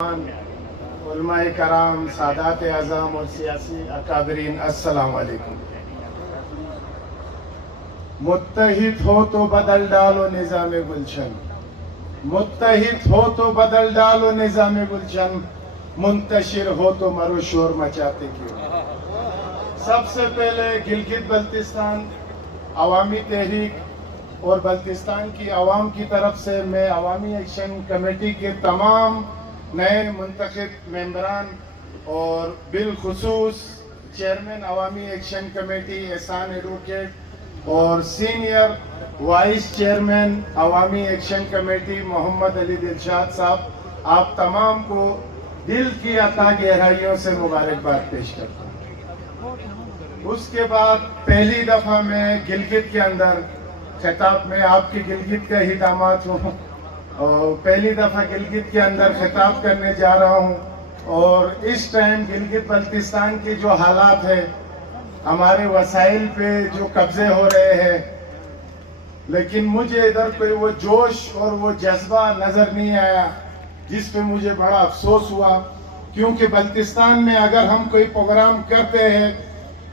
علماء کرام، سادات اعظام اور سیاسی اکابرین، السلام علیکم۔ متحد ہو تو بدل ڈالو نظام گلشن، متحد ہو تو بدل ڈالو نظام گلشن، منتشر ہو تو مرو شور مچاتے کیوں۔ سب سے پہلے گلگت بلتستان عوامی تحریک اور بلتستان کی عوام کی طرف سے میں عوامی ایکشن کمیٹی کے تمام نئے منتخب ممبران اور بالخصوص چیئرمین عوامی ایکشن کمیٹی احسان ایڈوکیٹ اور سینئر وائس چیئرمین عوامی ایکشن کمیٹی محمد علی دلشاد صاحب، آپ تمام کو دل کی عطا گہرائیوں سے مبارکباد پیش کرتا ہوں۔ اس کے بعد پہلی دفعہ میں گلگت کے اندر خطاب میں آپ کی گلگت کا ہی داماد ہوں اور پہلی دفعہ گلگت کے اندر خطاب کرنے جا رہا ہوں، اور اس ٹائم گلگت بلتستان کی جو حالات ہے، ہمارے وسائل پہ جو قبضے ہو رہے ہیں، لیکن مجھے ادھر کوئی وہ جوش اور وہ جذبہ نظر نہیں آیا، جس پہ مجھے بڑا افسوس ہوا، کیونکہ بلتستان میں اگر ہم کوئی پروگرام کرتے ہیں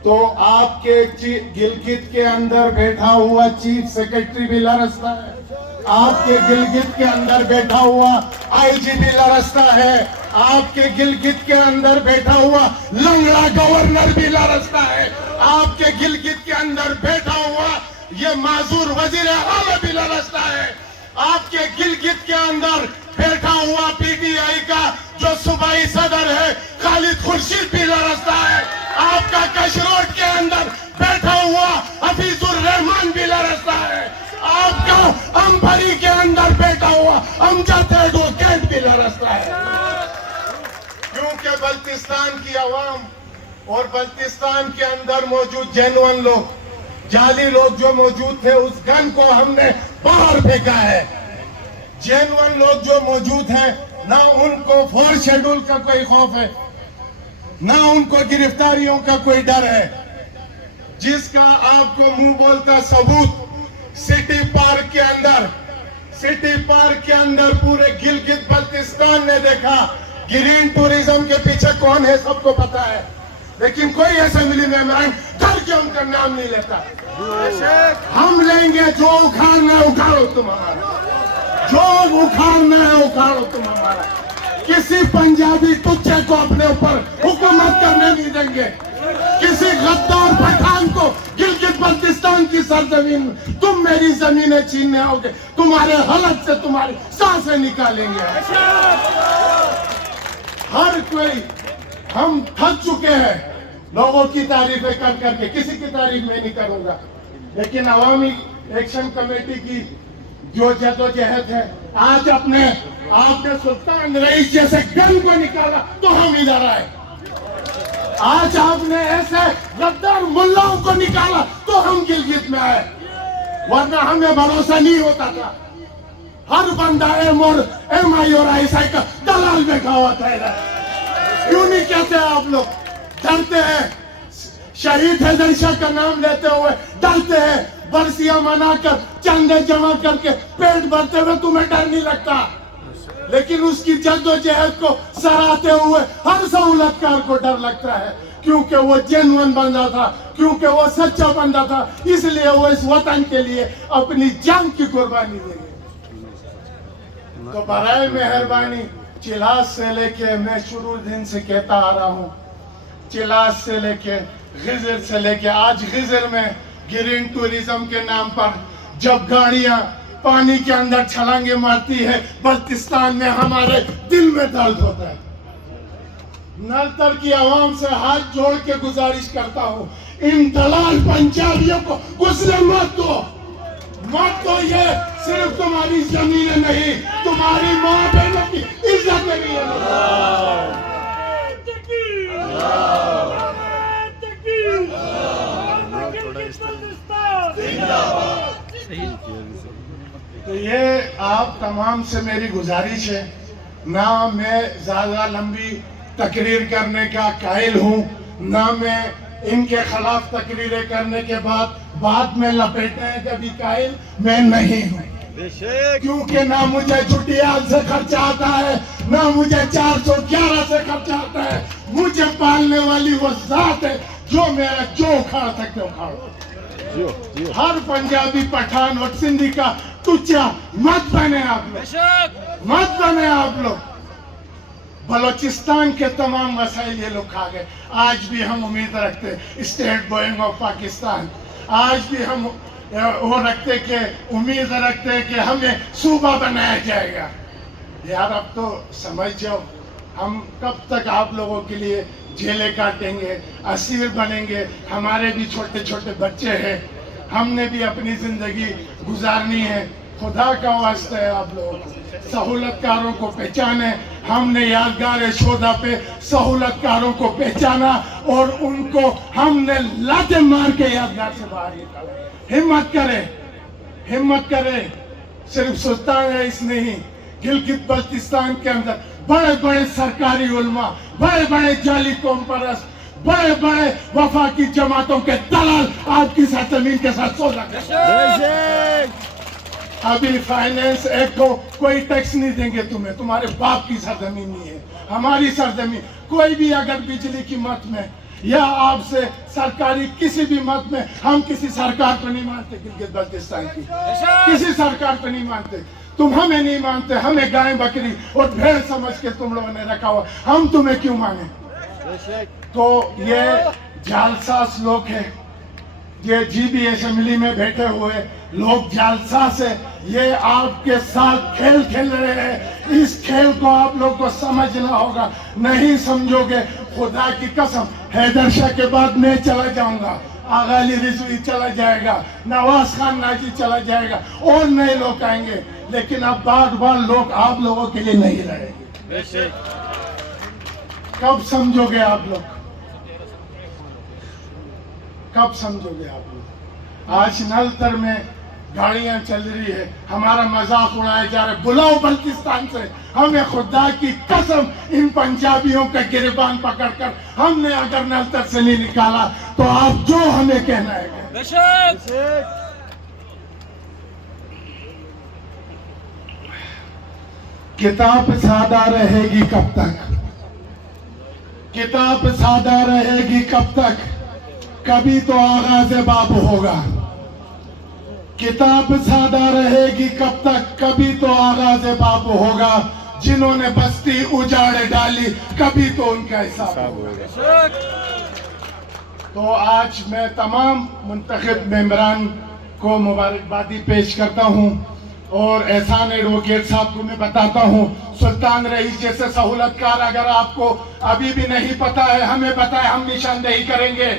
تو آپ کے گلگت کے اندر بیٹھا ہوا چیف سیکرٹری بھی لرزتا ہے، آپ کے گلگت کے اندر بیٹھا ہوا آئی جی بھی لرزتا ہے، آپ کے گلگت کے اندر بیٹھا ہوا لنگڑا گورنر بھی لرزتا ہے، آپ کے گلگت کے اندر بیٹھا ہوا یہ معذور وزیر اعلیٰ بھی لرزتا ہے، آپ کے گلگت کے اندر بیٹھا ہوا پی ٹی آئی کا جو صوبائی صدر ہے خالد خورشید بھی لرزتا ہے، آپ کا کشروٹ کے اندر بیٹھا ہوا حفیظ الرحمان بھی لرزتا ہے، آپ کا امبری کے اندر بیٹھا ہوا امجد ایڈوکیٹ بھی لرزتا ہے، کیونکہ بلتستان کی عوام اور بلتستان کے اندر موجود جینون لوگ، جعلی لوگ جو موجود تھے، اس گن کو ہم نے باہر پھینکا ہے۔ جینون لوگ جو موجود ہیں، نہ ان کو فور شیڈول کا کوئی خوف ہے، نہ ان کو گرفتاریوں کا کوئی ڈر ہے، جس کا آپ کو منہ بولتا ثبوت سٹی پارک کے اندر پورے گلگت بلتستان نے دیکھا۔ گرین ٹوریزم کے پیچھے کون ہے سب کو پتا ہے، لیکن کوئی اسمبلی ممبران ڈر کے ان کا نام نہیں لیتا۔ ہم لیں گے، جو اکھاڑنا ہے اکھاڑو تم ہمارا، جو اکھاڑنا ہے اکھاڑو تم ہمارا، کسی پنجابی ٹچے کو اپنے اوپر حکومت کرنے نہیں دیں گے، کسی غدار پٹھان کو گلگت بلتستان کی سرزمین تم میری زمینیں چھیننے آؤگے، تمہارے حلق سے تمہاری سانسیں نکالیں گے۔ ہر کوئی، ہم تھک چکے ہیں لوگوں کی تعریفیں کر کر کے، کسی کی تعریف میں نہیں کروں گا، لیکن عوامی ایکشن کمیٹی کی جو جدوجہد ہے، آج آپ نے سلطان رئیس جیسے گن کو نکالا تو ہم ادھر آئے، آج آپ نے ایسے غدار ملاؤں کو نکالا تو ہم گلگت میں آئے، ورنہ ہمیں بھروسہ نہیں ہوتا تھا۔ ہر بندہ ایم آئی اور آئی ایس آئی کا دلال بیٹھا ہوا تھا ادھر۔ کیوں نہیں کہتے آپ لوگ؟ ڈرتے ہیں، شہید حیدر شاہ کا نام لیتے ہوئے ڈرتے ہیں، برسیاں منا کر چندے جمع کر کے پیٹ بھرتے ہوئے تمہیں ڈر نہیں لگتا، لیکن اس کی جد و جہد کو سراہتے ہوئے ہر سہولتکار کو ڈر لگتا ہے، کیونکہ وہ جینون بندہ تھا، کیونکہ وہ سچا بندہ تھا، اس لیے وہ اس وطن کے لیے اپنی جان کی قربانی دے گئے۔ تو برائے مہربانی، چلاس سے لے کے، میں شروع دن سے کہتا آ رہا ہوں، چلاس سے لے کے غزر سے لے کے آج غزر میں گرین ٹوریزم کے نام پر جب گاڑیاں پانی کے اندر چھلانگیں مارتی ہے، بلتستان میں ہمارے دل میں درد ہوتا ہے۔ نلتر کی عوام سے ہاتھ جوڑ کے گزارش کرتا ہوں، ان دلال پنجابیوں کو گھسنے مت دو، مت دو، یہ صرف تمہاری زمینیں نہیں، تمہاری ماں بہنوں کی عزت بھی ہے۔ تو یہ آپ تمام سے میری گزارش ہے، نہ میں زیادہ لمبی تقریر کرنے کا قائل ہوں، نہ میں ان کے خلاف تقریریں کرنے کے بعد میں لپیٹنے کا بھی قائل میں نہیں ہوں، کیونکہ نہ مجھے چھٹیال سے خرچہ آتا ہے، نہ مجھے 411 سے خرچہ آتا ہے. مجھے پالنے والی وہ ذات ہے جو میرا جو اکھاڑ سکتے اکھاڑو. ہر پنجابی پٹھان اور سندھی کا تچا مت بنے آپ لوگ, مت بنے آپ لوگ. بلوچستان کے تمام مسائل یہ لوگ کھا گئے. آج بھی ہم امید رکھتے اسٹیٹ بینک آف پاکستان, آج بھی ہم وہ رکھتے کہ امید رکھتے کہ ہمیں صوبہ بنایا جائے گا. یار اب تو سمجھ جاؤ, ہم کب تک آپ لوگوں کے لیے جیلیں کاٹیں گے, اسیر بنیں گے. ہمارے بھی چھوٹے چھوٹے بچے ہیں, ہم نے بھی اپنی زندگی گزارنی ہے. خدا کا واسطہ ہے آپ لوگوں کو سہولت کاروں کو پہچانے. ہم نے یادگار شہدا پہ سہولت کاروں کو پہچانا اور ان کو ہم نے لاتیں مار کے یادگار سے باہر نکالا. ہمت کرے, ہمت کرے. صرف سلطان رئیس نہیں, گلگت بلتستان کے اندر بڑے بڑے سرکاری علماء, بڑے بڑے جعلی قوم پرست, بڑے بڑے وفاقی جماعتوں کے دلال آپ کی سرزمین کے ساتھ سودا کرتے ہیں. ابھی فائنینس ایکٹ ہو, کوئی ٹیکس نہیں دیں گے تمہیں, تمہارے باپ کی سرزمین نہیں ہے, ہماری سرزمین. کوئی بھی اگر بجلی کی مت میں یا آپ سے سرکاری کسی بھی مت میں, ہم کسی سرکار کو نہیں مانتے گلگت بلتستان کی, کسی سرکار کو نہیں مانتے. تم ہمیں نہیں مانتے, ہمیں گائے بکری اور بھیڑ سمجھ کے تم لوگوں نے رکھا ہوا, ہم تمہیں کیوں مانیں؟ تو یہ جالساز لوگ ہیں, یہ جی بی اسمبلی میں بیٹھے ہوئے لوگ جالساز سے یہ آپ کے ساتھ کھیل کھیل رہے ہیں. اس کھیل کو آپ لوگ کو سمجھنا ہوگا. نہیں سمجھو گے, خدا کی قسم حیدر شاہ کے بعد میں چلا جاؤں گا, آغا علی رضوی چلا جائے گا, نواز خان ناجی چلا جائے گا, اور نئے لوگ آئیں گے, لیکن اب بار لوگ آپ لوگوں کے لیے نہیں رہیں گے. کب سمجھو گے آپ لوگ, کب سمجھو گے آپ لوگ؟ آج نلتر میں گاڑیاں چل رہی ہے, ہمارا مذاق اڑایا جا رہا ہے. بلاؤ بلتستان سے, ہمیں خدا کی قسم ان پنجابیوں کا گریبان پکڑ کر ہم نے اگر نلتر سے نہیں نکالا تو آپ جو ہمیں کہنا ہے. کتاب سادہ رہے گی کب تک, کتاب سادہ رہے گی کب تک؟ کبھی تو آغاز باب ہوگا. کتاب سادہ رہے گی کب تک؟ کبھی تو آغاز باب ہوگا. جنہوں نے بستی اجاڑ ڈالی کبھی تو ان کا حساب ہوگا. تو آج میں تمام منتخب ممبران کو مبارکبادی پیش کرتا ہوں, اور احسان ایڈوکیٹ صاحب کو میں بتاتا ہوں, سلطان رئیس جیسے سہولت کار اگر آپ کو ابھی بھی نہیں پتا ہے, ہمیں پتا ہے, ہم نشاندہی کریں گے.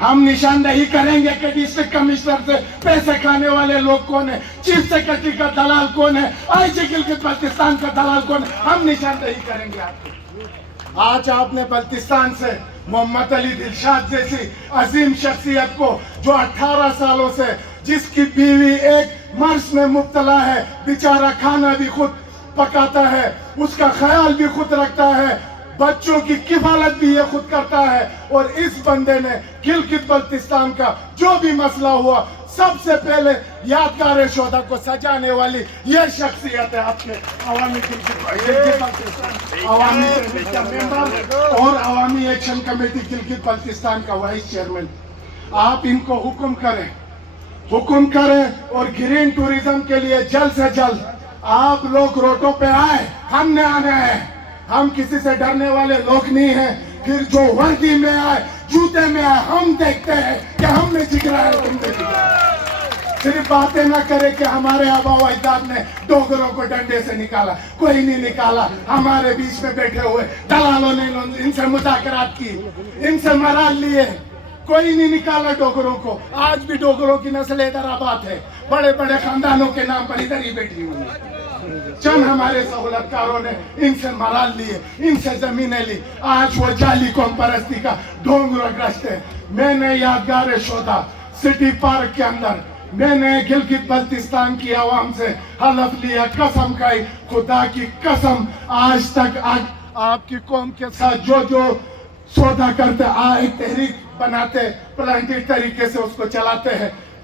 ہم نشاندہی کریں گے کہ ڈسٹرکٹ کمشنر سے پیسے کھانے والے لوگ کون ہیں, چیف سیکرٹری کا دلال کون ہے, آئی جی گلگت بلتستان کا دلال کون ہے. ہم نشاندہی کریں گے آپ کو. آج آپ نے بلتستان سے محمد علی دلشاد جیسی عظیم شخصیت کو, جو 18 سالوں سے, جس کی بیوی ایک مرض میں مبتلا ہے, بیچارہ کھانا بھی خود پکاتا ہے, اس کا خیال بھی خود رکھتا ہے, بچوں کی کفالت بھی یہ خود کرتا ہے, اور اس بندے نے گلگت بلتستان کا جو بھی مسئلہ ہوا سب سے پہلے یادگار شہدا کو سجانے والی یہ شخصیت ہے آپ کے عوامی گلگت بلتستان عوامی کمیٹی کا ممبر اور عوامی ایکشن کمیٹی گلگت بلتستان کا وائس چیئرمین. آپ ان کو حکم کریں اور گرین ٹوریزم کے لیے جلد سے جلد آپ لوگ روڈوں پہ آئے. ہم نے آنا ہے, ہم کسی سے ڈرنے والے لوگ نہیں ہیں. پھر جو وردی میں آئے, جوتے میں آئے, ہم دیکھتے ہیں کہ ہم نے جگرا ہے, تم نے جگرا ہے. صرف باتیں نہ کرے کہ ہمارے آبا و اجداد نے ڈوگروں کو ڈنڈے سے نکالا. کوئی نہیں نکالا. ہمارے بیچ میں بیٹھے ہوئے دلالوں نے ان سے مذاکرات کی, ان سے مرال لیے, کوئی نہیں نکالا ڈوگروں کو. آج بھی ڈوگروں کی نسل ادھر آباد ہے, بڑے بڑے خاندانوں کے نام پر ادھر ہی بیٹھی ہوئی ہے. چند ہمارے سہولت کاروں نے ان سے مرال لیے, ان سے زمینیں لی. آج وہ جعلی قوم پرستی کا ڈھونگ رگڑتے ہیں. میں نے یادگار شہدا سٹی پارک کے اندر میں نے گلگت بلتستان کی عوام سے حلف لیا, قسم کھائی, خدا کی قسم آج تک آپ کی قوم کے ساتھ جو سودا کرتے, ایک تحریک بناتے, پلانٹیڈ طریقے سے اس کو چلاتے ہیں,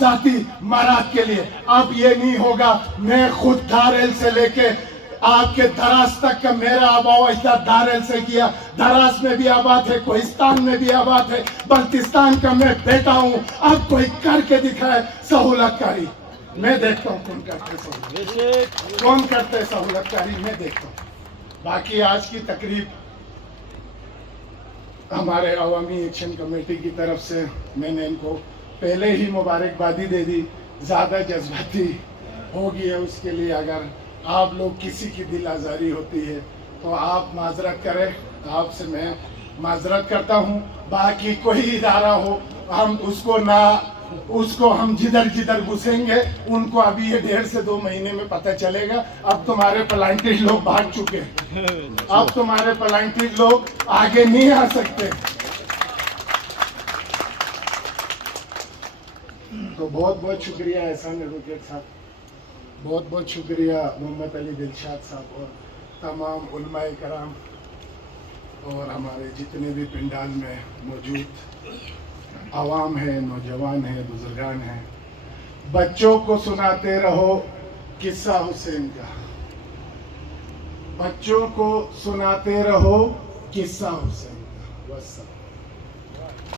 ذاتی مراد کے لیے. اب یہ نہیں ہوگا میں خود داریل سے لے کے آپ کے دراز تک کا میرا آبا و اجداد داریل سے کیا. دراز میں بھی آباد ہے, کوہستان میں بھی آباد ہے, بلتستان کا میں بیٹا ہوں. اب کوئی کر کے دکھائے سہولت کاری, میں دیکھتا ہوں کون کرتے سہولت, کون کرتے سہولت کاری, میں دیکھتا ہوں. باقی آج کی تقریب ہمارے عوامی ایکشن کمیٹی کی طرف سے میں نے ان کو پہلے ہی مبارکبادی دے دی. زیادہ جذباتی ہوگی ہے, اس کے لیے اگر آپ لوگ کسی کی دل آزاری ہوتی ہے تو آپ معذرت کریں, آپ سے میں معذرت کرتا ہوں. باقی کوئی ادارہ ہو ہم اس کو ہم جدھر گھسیں گے ان کو ابھی یہ 1.5 سے 2 مہینے میں پتہ چلے گا. اب تمہارے پلانٹیڈ لوگ بھاگ چکے, اب تمہارے پلانٹیڈ لوگ آگے نہیں آ سکتے. تو بہت بہت شکریہ احسان ایڈوکیٹ صاحب, بہت بہت شکریہ محمد علی دلشاد صاحب اور تمام علماء کرام اور ہمارے جتنے بھی پنڈال میں موجود عوام ہیں, نوجوان ہیں, بزرگان ہیں. بچوں کو سناتے رہو قصہ حسین کا, بچوں کو سناتے رہو قصہ حسین کا. بس